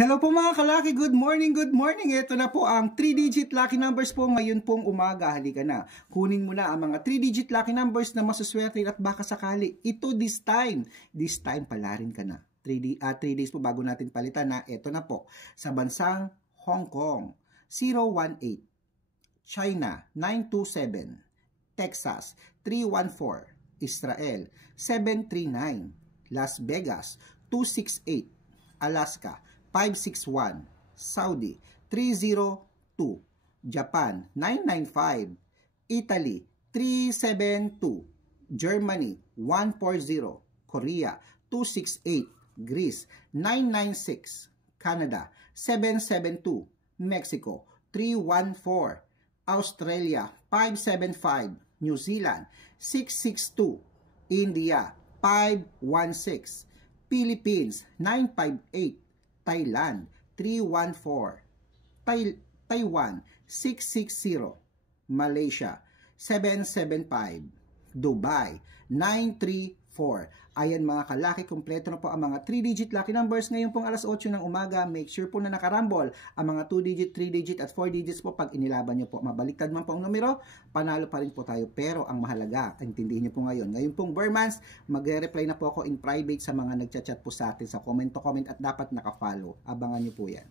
Hello po mga kalaki, good morning, good morning. Ito na po ang 3-digit lucky numbers po ngayon pong umaga. Halika na, kunin mo na ang mga 3-digit lucky numbers na masuswerte at baka sakali. Ito this time pala rin ka na. 3 days po bago natin palitan na. Ito na po, sa bansang Hong Kong, 018, China, 927, Texas, 314, Israel, 739, Las Vegas, 268, Alaska, 561, Saudi, 302, Japan, 995, Italy, 372, Germany, 140, Korea, 268, Greece, 996, Canada, 772, Mexico, 314, Australia, 575, New Zealand, 662, India, 516, Philippines, 958, Thailand, 314, Taiwan, 660, Malaysia, 775, Dubai, 934. Ayan mga kalaki, kompleto na po ang mga 3-digit lucky numbers ngayon pong alas 8 ng umaga. Make sure po na nakarambol ang mga 2-digit, 3-digit at 4 digits po. Pag inilaban nyo po, mabaliktad man po ang numero, panalo pa rin po tayo. Pero ang mahalaga, intindihin nyo po ngayon pong Burmans, magre-reply na po ako in private sa mga nagchat-chat po sa atin sa comment to comment at dapat nakafollow. Abangan nyo po yan.